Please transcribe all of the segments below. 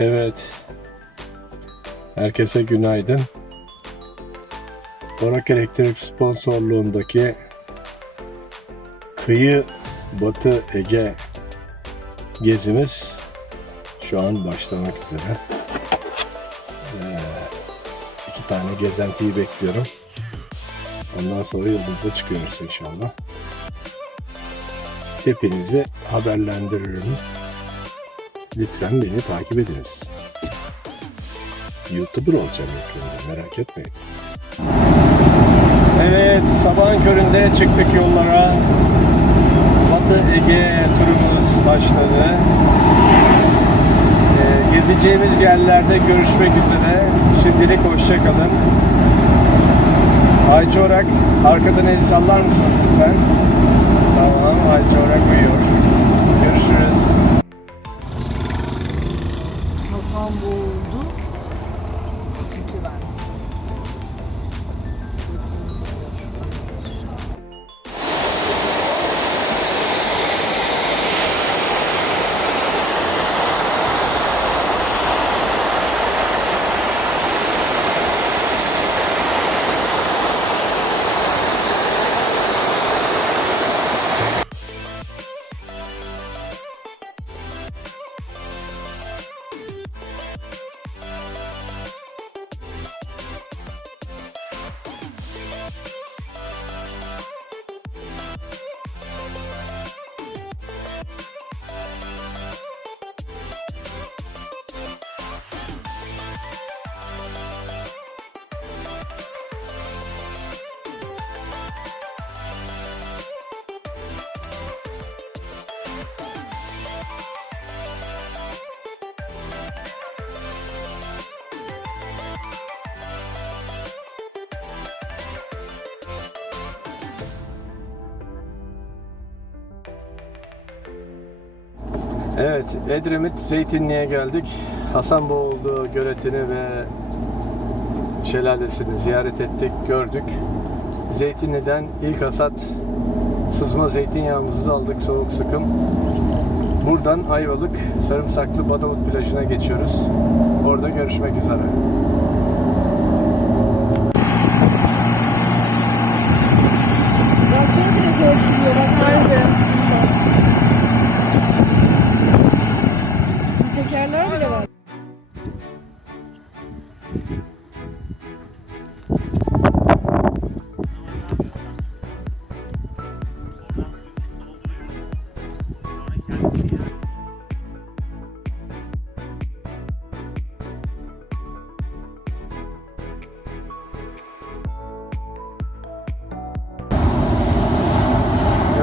Evet. Herkese günaydın. Borak Elektrik sponsorluğundaki Kıyı Batı Ege gezimiz şu an başlamak üzere. Ee, iki tane gezentiyi bekliyorum. Ondan sonra yolumuza çıkıyoruz inşallah. Hepinizi haberlendiririm. Lütfen beni takip ediniz. YouTuber olacağım yakında merak etmeyin. Evet sabahın köründe çıktık yollara. Batı Ege turumuz başladı. Ee, gezeceğimiz yerlerde görüşmek üzere. Şimdilik hoşçakalın. Ayça Orak arkadan el sallar mısınız lütfen? Tamam Ayça Orak uyuyor. Görüşürüz. Evet, Edremit Zeytinli'ye geldik. Hasanboğlu göletini ve şelalesini ziyaret ettik, gördük. Zeytinli'den ilk hasat sızma zeytinyağımızı da aldık soğuk sıkım. Buradan Ayvalık Sarımsaklı Badavut plajına geçiyoruz. Orada görüşmek üzere.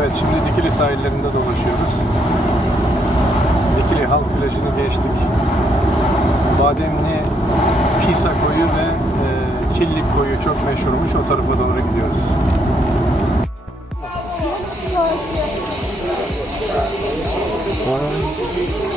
Evet şimdi Dikili sahillerinde dolaşıyoruz. Dikili Halk Plajı'nı geçtik. Bademli Pisa Koyu ve e, Killik Koyu çok meşhurmuş. O tarafa doğru gidiyoruz. Vay.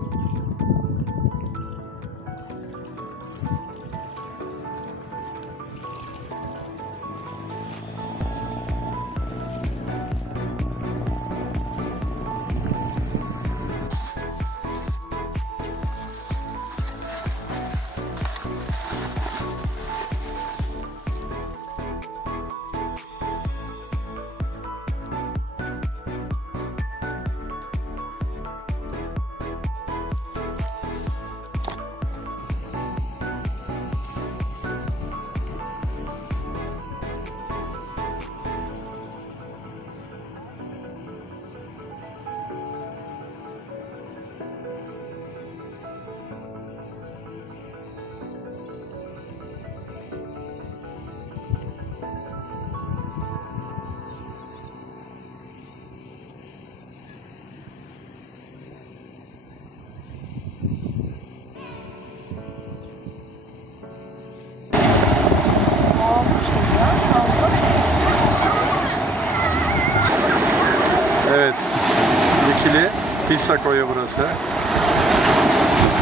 Kısa koyu burası.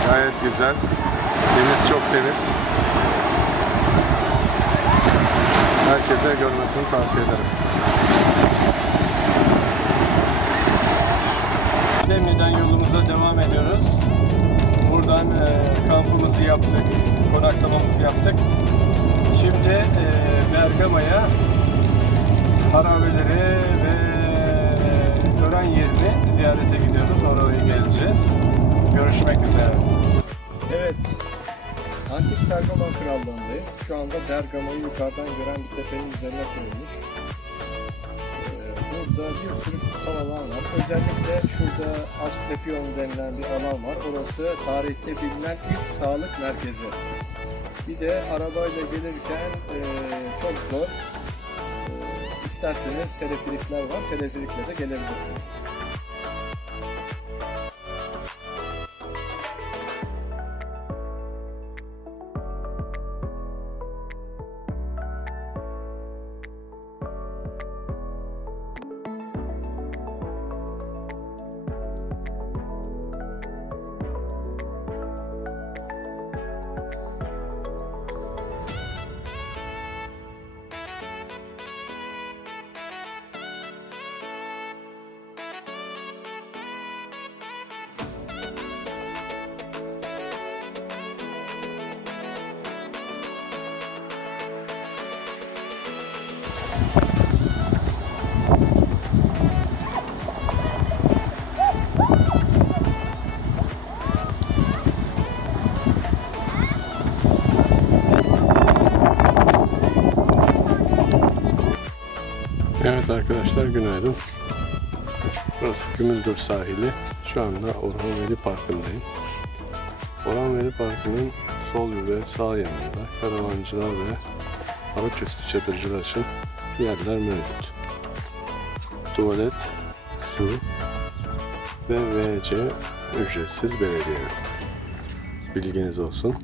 Gayet güzel. Deniz çok temiz. Herkese görmesini tavsiye ederim. Demli'den yolumuza devam ediyoruz. Buradan e, kampımızı yaptık, konaklamamızı yaptık. Şimdi e, Bergama'ya harabeleri ve tören yerini ziyarete gidiyoruz. Oraya geleceğiz. Görüşmek üzere. Evet. Antik Bergama Krallığı'ndayız. Şu anda Bergama'yı yukarıdan gören bir tepenin üzerine kurulmuş. Ee, Burada bir sürü kutsal alan var. Özellikle şurada Asklepion denilen bir alan var. Orası tarihte bilinen ilk sağlık merkezi. Bir de arabayla gelirken e, çok zor. İsterseniz teleferikler var. Teleferikle de gelebilirsiniz. Evet arkadaşlar günaydın. Burası Gümüldür sahili. Şu anda Orhan Veli Parkı'ndayım. Orhan Veli Parkı'nın sol ve sağ yanında karavancılar ve araçüstü çadırcılar için yerler mevcut. Tuvalet, su ve WC ücretsiz belediye. Bilginiz olsun.